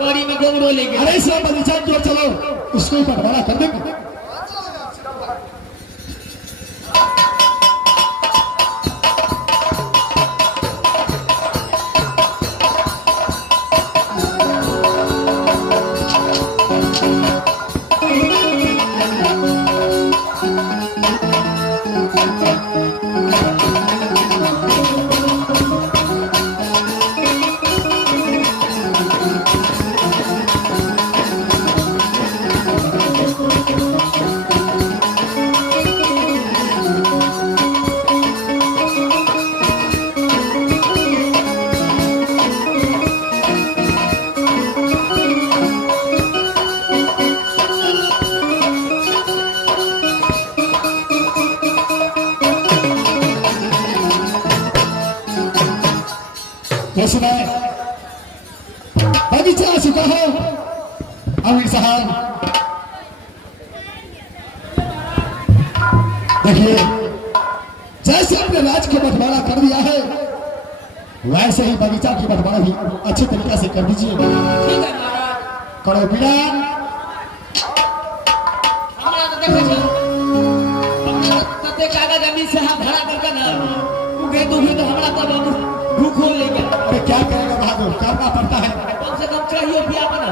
गाड़ी में गोबरो लेके। अरे सब बगीचा की ओर चलो, उसको बंटवारा कर देंगे। बगीचा आ चुका हो अमीर साहब। देखिए, जैसे अपने राज को बंटवारा कर दिया है, वैसे ही बगीचा की बंटवारा भी अच्छे तरीके से कर दीजिए। ठीक है महाराज। करो पीड़ा। हमरा तो देखे छो, हमरा तते कागज जमीन से हम भाड़ा करके ना उगे तो हमरा तो भूख हो लेके। अरे क्या करेगा बहादुर, करना पड़ता है। कम से कम चाहिए पिया बना।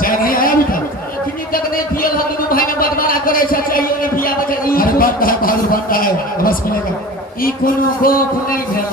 चाय नहीं आया अभी तक? अखनी तक नहीं पियल है, दोनों भाई में बंटवारा करे छै, चाहिए ने पिया बचा। अरे बनता है बहादुर, बनता है, बस मिलेगा। ई कोनो गप नहीं भेल।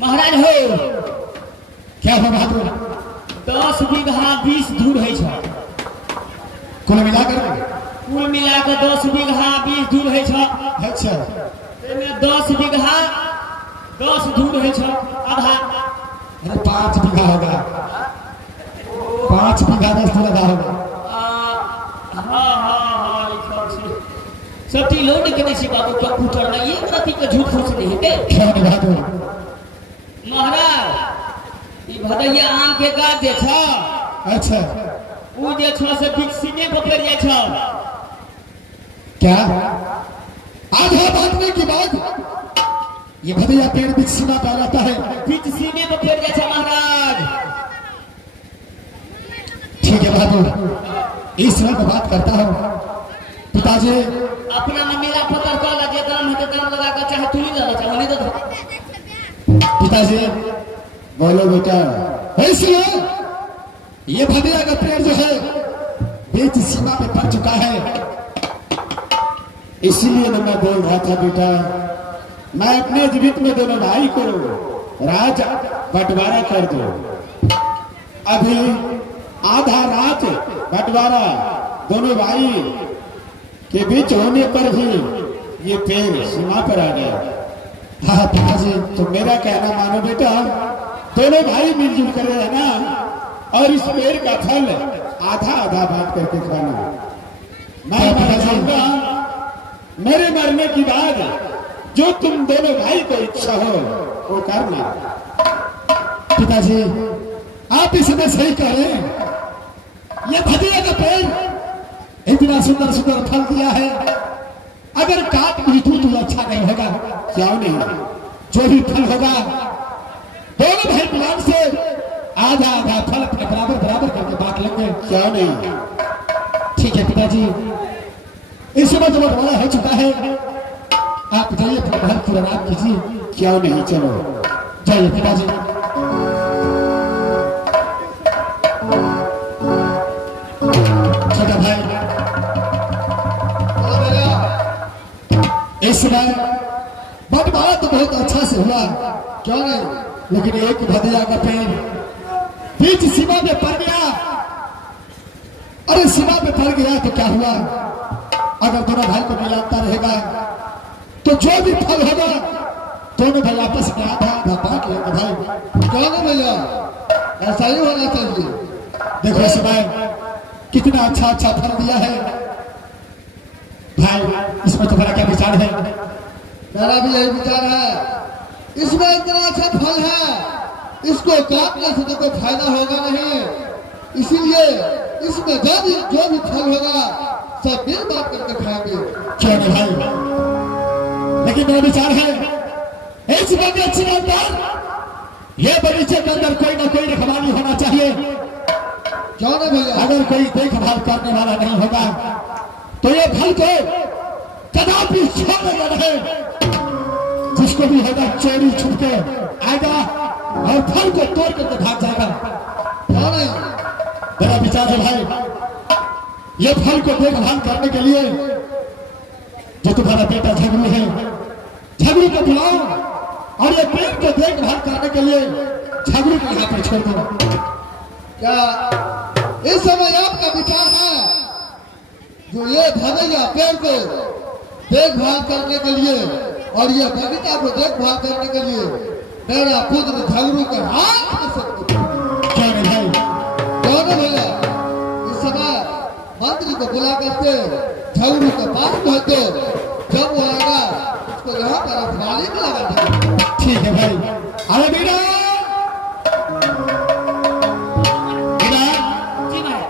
महाराज हो क्या हो बहादुर? 10 बीघा 20 धूर है छ। कुल मिलाकर 10 बीघा 20 धूर है छ। अच्छा, एमे 10 बीघा 10 धूर है छ आधा। अरे 5 बीघा होगा, 5 बीघा 10 धूर आधा होगा। हाँ सब ती लोड के छी बाबू कंप्यूटर में एक रति के झूठ फूस नहीं है। क्या हो बहादुर? महाराज ई भदैया आम के गाछ जे छ, अच्छा, उ जे छ से बिकसिने पकड़ जाय छ। क्या आधा बांटने की बात? ये भदैया पेड़ बीच सीमा पर रहता है। बिकसिने पकड़ जाय छ महाराज। ठीक है बहादुर, इस तरह बात करता हूँ। पिताजी अपना में मेरा पत्थर कॉल जे दाम है तो दाम लगा कर चाहे तू ही लगा चाहे नहीं तो। पिताजी बोलो बेटा। ऐसे ये भदैया का पेड़ जो है बीच सीमा पे पड़ चुका है, इसीलिए मैं बोल रहा था बेटा, मैं अपने जीवित में दोनों भाई को राज बंटवारा कर दो। अभी आधा राज बंटवारा दोनों भाई के बीच होने पर भी ये पेड़ सीमा पर आ गया। हाँ पिताजी, तो मेरा कहना मानो बेटा, दोनों भाई मिलजुल कर रहना और इस पेड़ का फल आधा आधा बांट करके खाना। मैं चाहूंगा मेरे मरने के बाद जो तुम दोनों भाई को इच्छा हो वो करना। पिताजी आप इसमें सही कह रहे हैं। ये भजिया का पेड़ इतना सुंदर सुंदर फल दिया है, अगर काट भी तू तो अच्छा नहीं होगा। क्यों नहीं? जो भी फल होगा दोनों भाई मिलान से आधा आधा फल अपने बराबर बराबर करके बांट लेंगे। क्यों नहीं? ठीक है पिताजी, इस समय तो बड़ा हो चुका है, आप जाइए अपने घर की आराम कीजिए। क्यों नहीं? चलो जाइए पिताजी। छोटा भाई इस समय बंटवारा तो बहुत अच्छा से हुआ, क्यों नहीं, लेकिन एक भदिया का पेड़ बीच सीमा में पड़ गया। अरे सीमा में पड़ गया तो क्या हुआ? अगर दोनों भाई को मिलाता रहेगा तो जो भी फल होगा दोनों भाई आपस में आधा आधा बांट लेंगे। भाई क्यों नहीं भैया, ऐसा ही होना चाहिए। देखो इस समय कितना अच्छा अच्छा फल दिया है। भाई इसमें तुम्हारा क्या विचार है? मेरा भी यही विचार है, इसमें इतना अच्छा फल है, इसको काटने से तो कोई फायदा होगा नहीं, इसीलिए इसमें जो भी फल होगा सब मिल बांट करके खाएंगे। क्यों नहीं भाई, लेकिन मेरा विचार है इस बगीचे के अंदर, ये बगीचे के अंदर कोई ना कोई रखवाली होना चाहिए। क्यों नहीं भैया? अगर कोई देखभाल करने वाला नहीं होगा तो ये फल को कदापि छोड़ेगा नहीं। जिसको भी होगा चोरी छुप के आएगा और फल को तोड़ करके भाग जाएगा। क्यों नहीं? मेरा विचार है भाई, ये फल को देखभाल करने के लिए जो तुम्हारा बेटा झगड़ू है, झगड़ू को बुलाओ और ये पेड़ को देखभाल करने के लिए झगड़ू को यहाँ पर छोड़ दो। क्या इस समय आपका विचार है जो ये भदैया पेड़ को देखभाल करने के लिए और ये बगीचा को देखभाल करने के लिए मेरा पुत्र झगड़ू का हाथ में सकते? क्या नहीं भाई? क्यों नहीं भैया? इस समय मंत्री को बुला करके झगड़ू के पास भेज दो, जब वो आएगा उसको यहाँ पर रखवाली में लगा देंगे। ठीक है भाई। अरे मीरा, मीरा, जी भाई।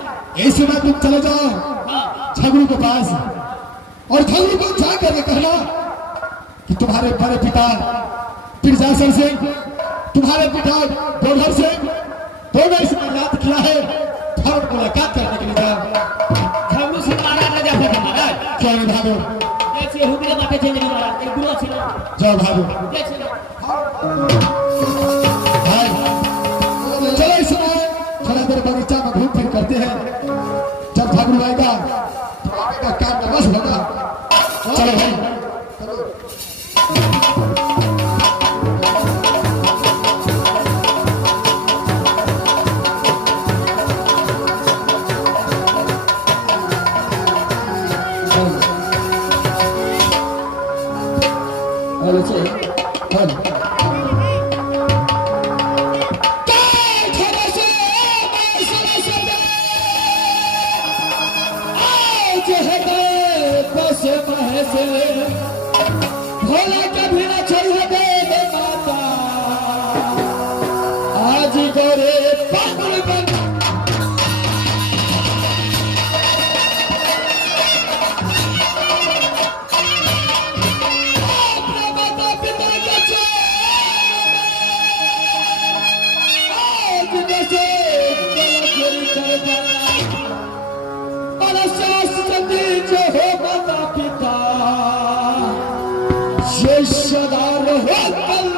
इस समय तुम चले जाओ हाँ झगड़ू के पास और झगड़ू को जा करके कहना कि तुम्हारे बड़े पिता पिरजासन से, तुम्हारे पिता डोलर से दोनों इसमें याद किया है, फौरन मुलाकात करने के लिए जाओ। झगड़ू से महाराज राजा थे महाराज। क्या नहीं भागो, देखिए हुक्म बातें चेंज महाराज, एक गुरु छिलो जाओ भागो। देखिए भाई चलो इस समय थोड़ा देर बगीचा में घूम फिर करते हैं, जब झगड़ू आएगा तो आगे का काम बस होगा। चलो भाई। Hello sir, hello. भोला कभी न छोड़ दे माता, आज गोरे पागल बन अपने माता पिता के चरण आज जैसे गलत कर जाना। मनसास सदी जो हो माता पिता ये सदा रहो कल।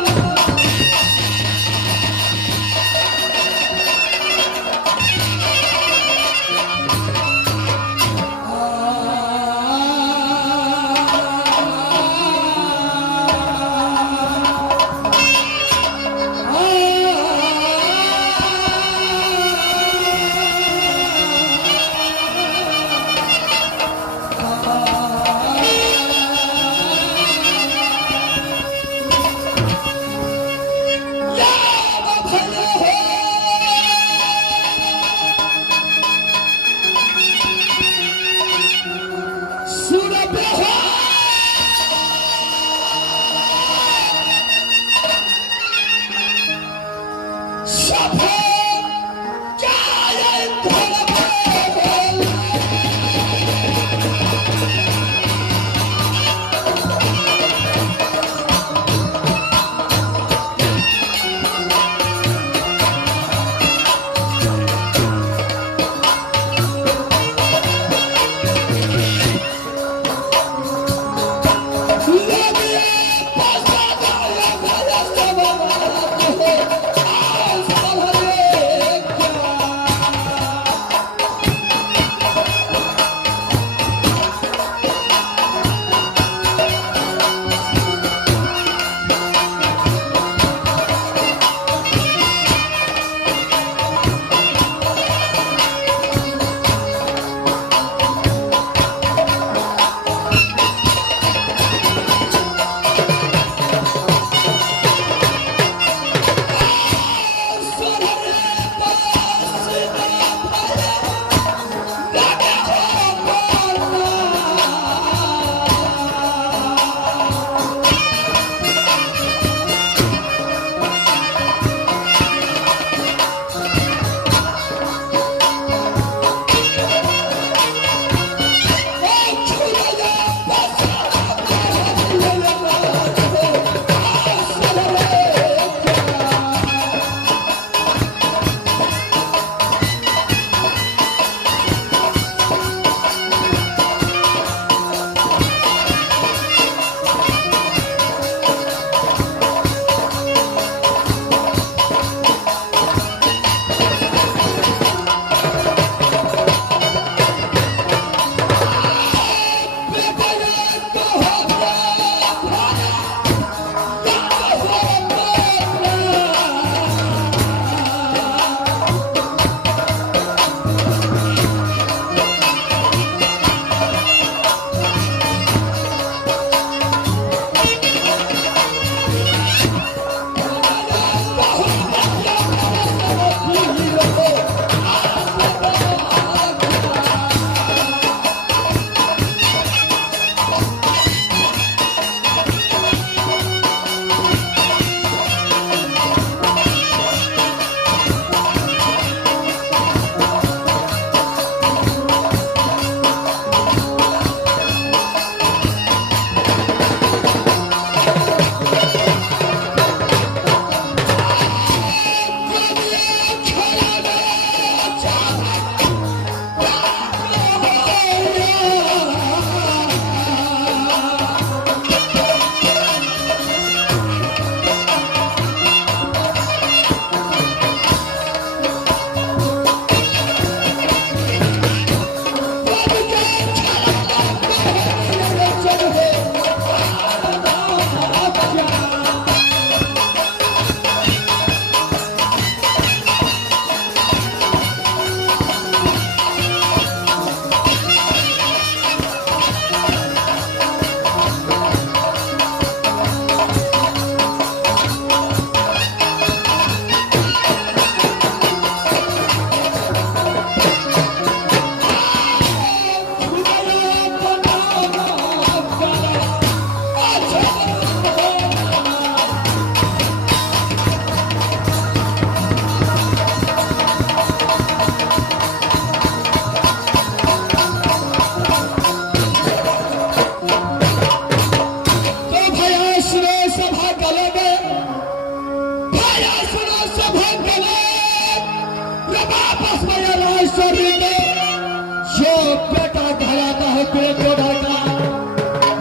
पे तो ढका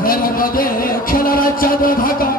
है रंग दे खिला चादर ढका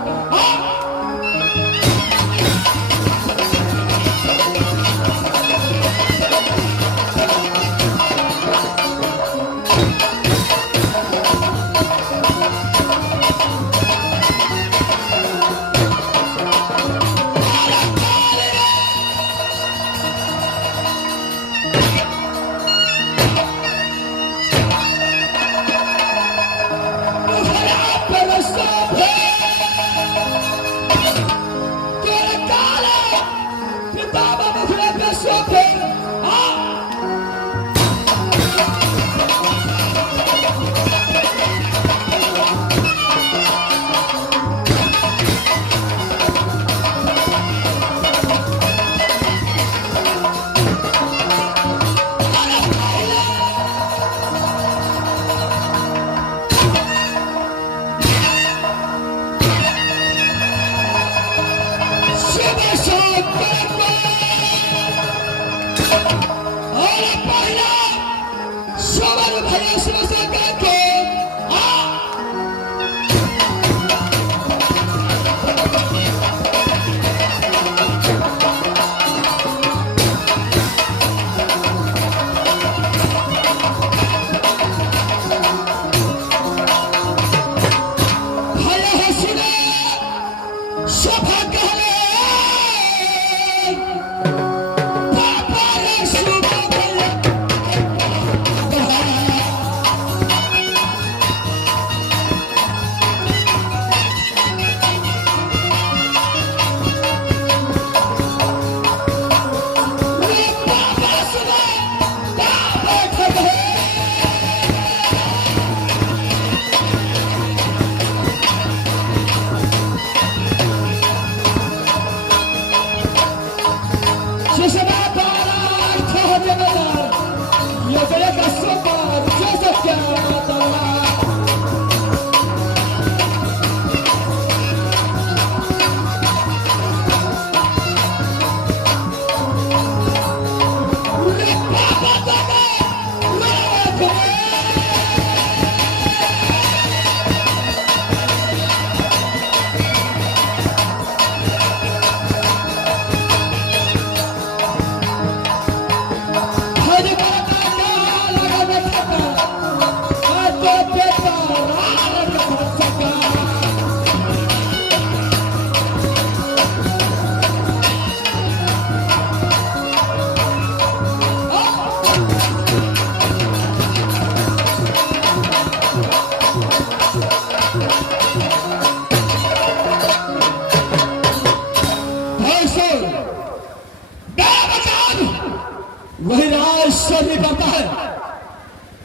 वही राज सर नहीं पाता है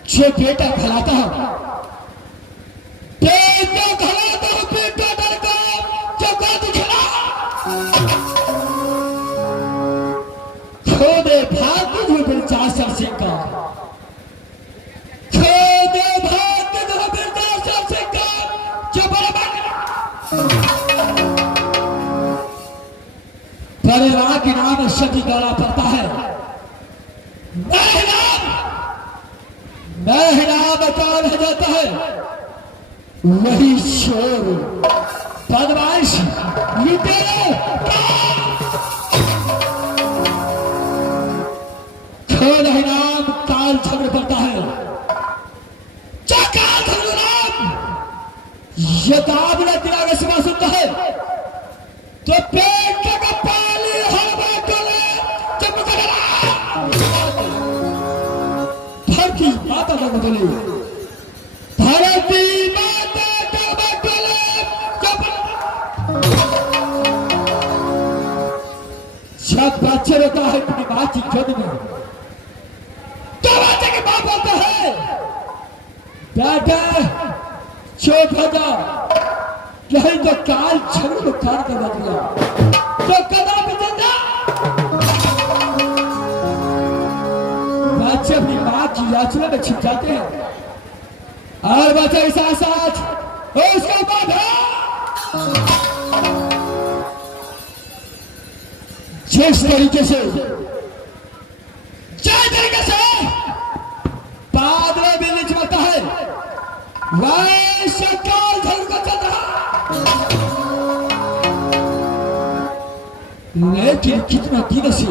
जो बेटा खिलाता है खिलाता हूं बेटा डर को जो गोद खिला खोदे भाग्य जो बिरचा सर सिंह का खोदे भाग्य जो बिरचा सर सिंह का जो परिवार के नाम सती गौरा पड़ता है महराब कौन हो जाता है वही शोर बदमाश लुटेरे खोल है नाम काल झगड़ पड़ता है काल झगड़ नाम यदाब ने तिरागे सिवा सुनता है तो पेट का पाली हवा डोले धरती माता का बदले धरती माता का बदले जब बच्चे रहता है अपनी माँ की गोद में तो बच्चे के बाप बोलता है बेटा चुप हो जाओ कहीं तो काल झगड़ में काट कर रख दिया तो कदम पे जिंदा बच्चे अपनी माँ की याचना में छिप जाते हैं और बच्चे के साथ साथ उसका बाप जिस तरीके से बादल बिल्ली चमकता है मैं शक्ल धर को चल रहा, लेकिन कितना दिन से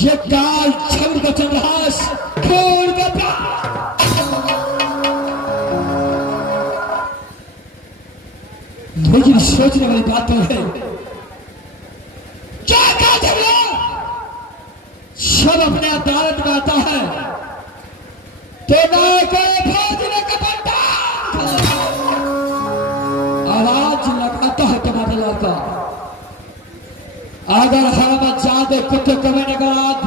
ये काल छल का चल रहा है, खोल का प्यार। लेकिन सोचने वाली बात तो है, क्या कहा झगड़ा सब अपने अदालत में आता है तो ना कोई फौजने का बंटा आवाज लगाता है टमाटर लड़का। अगर हम ज्यादा कुत्ते कमाने के बाद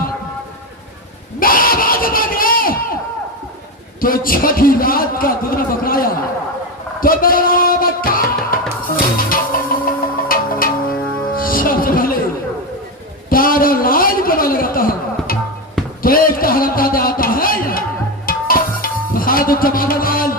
मैं आवाज मांगे तो छठी रात का दूध में पकड़ाया तो मेरा बट्टा सबसे पहले तारा लाल को लगाता है तो एक तो हरता आता है बहादुर टमाटर लाल